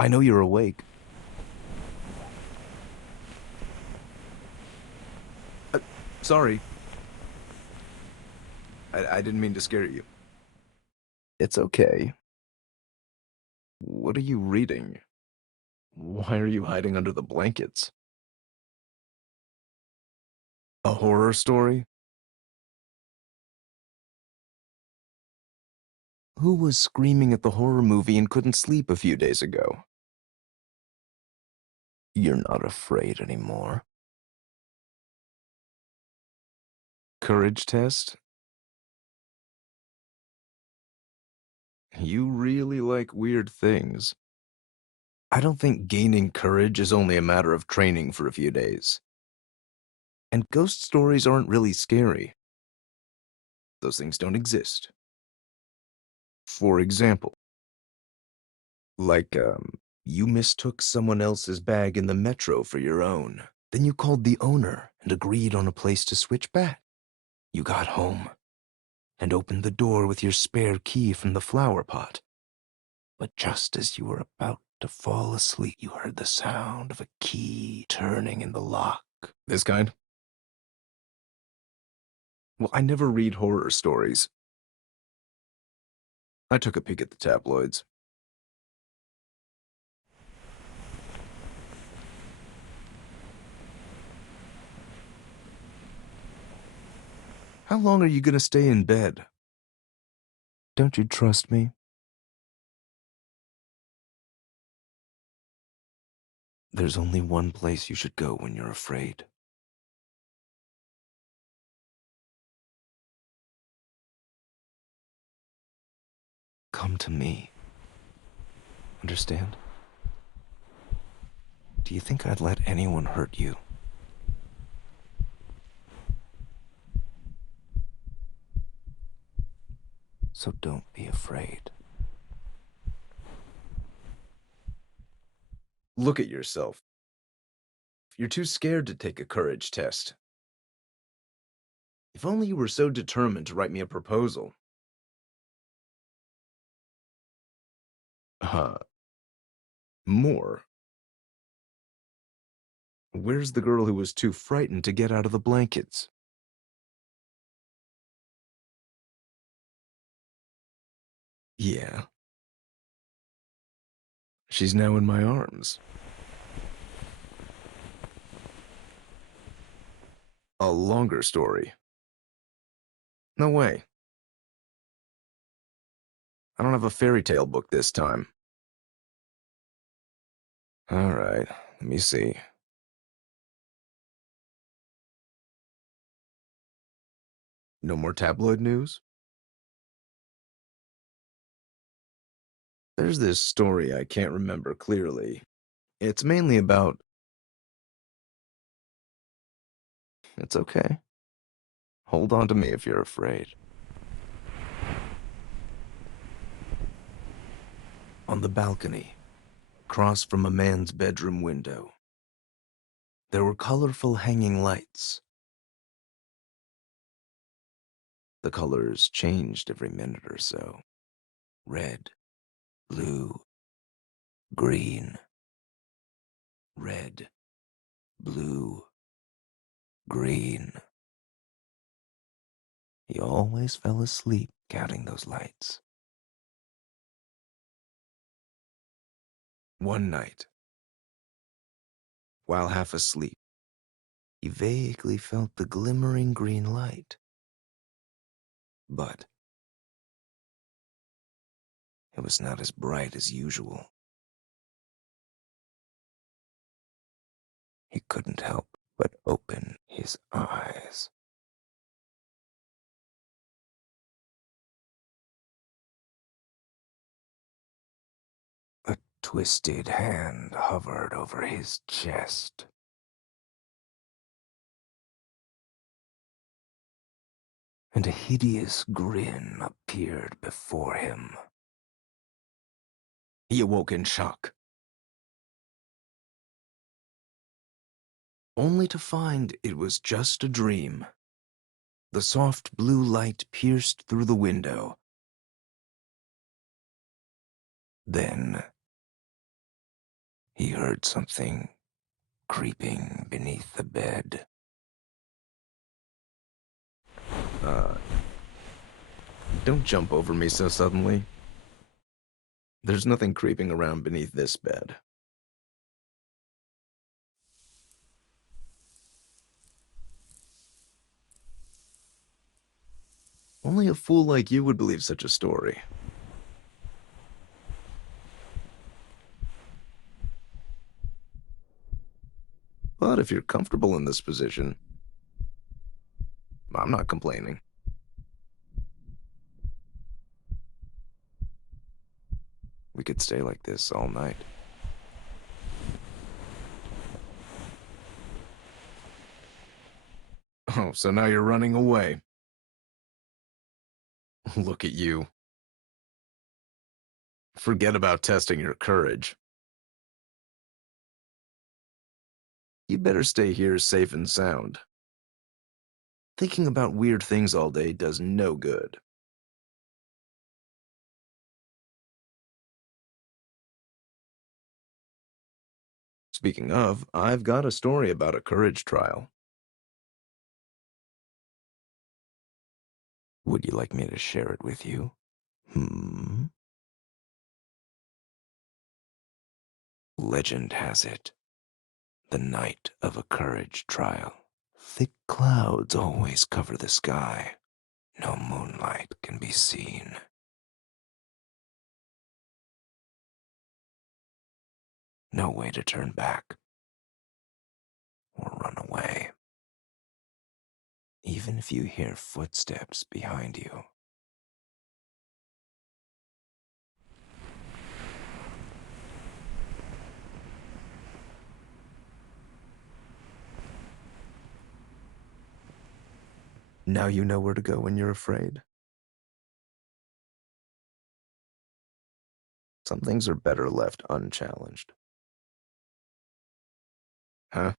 I know you're awake. Sorry. I didn't mean to scare you. It's okay. What are you reading? Why are you hiding under the blankets? A horror story? Who was screaming at the horror movie and couldn't sleep a few days ago? You're not afraid anymore. Courage test? You really like weird things. I don't think gaining courage is only a matter of training for a few days. And ghost stories aren't really scary. Those things don't exist. For example, like, you mistook someone else's bag in the metro for your own. Then you called the owner and agreed on a place to switch back. You got home and opened the door with your spare key from the flower pot. But just as you were about to fall asleep, you heard the sound of a key turning in the lock. This kind? Well, I never read horror stories. I took a peek at the tabloids. How long are you gonna stay in bed? Don't you trust me? There's only one place you should go when you're afraid. Come to me. Understand? Do you think I'd let anyone hurt you? So don't be afraid. Look at yourself. You're too scared to take a courage test. If only you were so determined to write me a proposal. More? Where's the girl who was too frightened to get out of the blankets? Yeah. She's now in my arms. A longer story. No way. I don't have a fairy tale book this time. All right, let me see. No more tabloid news? There's this story I can't remember clearly. It's mainly about... It's okay. Hold on to me if you're afraid. On the balcony, across from a man's bedroom window, there were colorful hanging lights. The colors changed every minute or so. Red, blue, green. Red, blue, green. He always fell asleep counting those lights. One night, while half asleep, he vaguely felt the glimmering green light. But it was not as bright as usual. He couldn't help but open his eyes. A twisted hand hovered over his chest. And a hideous grin appeared before him. He awoke in shock, only to find it was just a dream. The soft blue light pierced through the window. Then He heard something creeping beneath the bed. Don't jump over me so suddenly. There's nothing creeping around beneath this bed. Only a fool like you would believe such a story. But if you're comfortable in this position, I'm not complaining. We could stay like this all night. Oh, so now you're running away. Look at you. Forget about testing your courage. You better stay here safe and sound. Thinking about weird things all day does no good. Speaking of, I've got a story about a courage trial. Would you like me to share it with you? Legend has it, the night of a courage trial, thick clouds always cover the sky. No moonlight can be seen. No way to turn back or run away. Even if you hear footsteps behind you. Now you know where to go when you're afraid. Some things are better left unchallenged. Huh?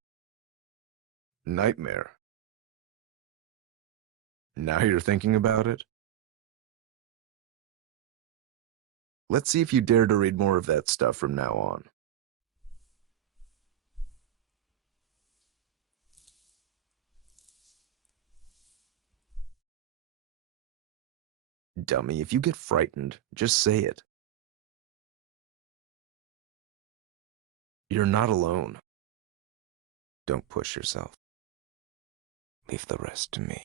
Nightmare. Now you're thinking about it? Let's see if you dare to read more of that stuff from now on. Dummy, if you get frightened, just say it. You're not alone. Don't push yourself. Leave the rest to me.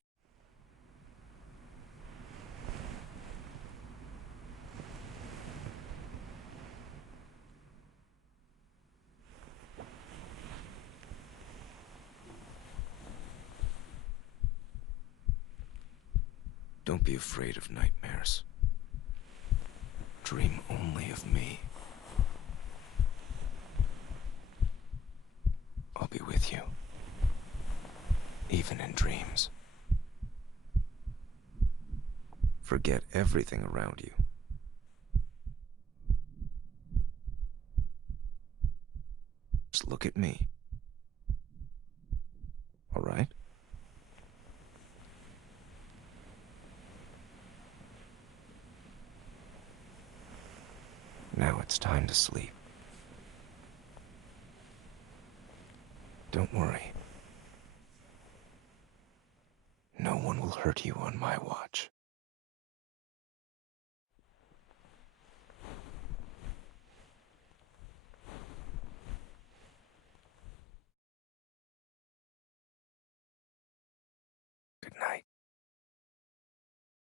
Don't be afraid of nightmares. Dream only of me. I'll be with you, even in dreams. Forget everything around you. Just look at me. All right? Now it's time to sleep. Don't worry. No one will hurt you on my watch.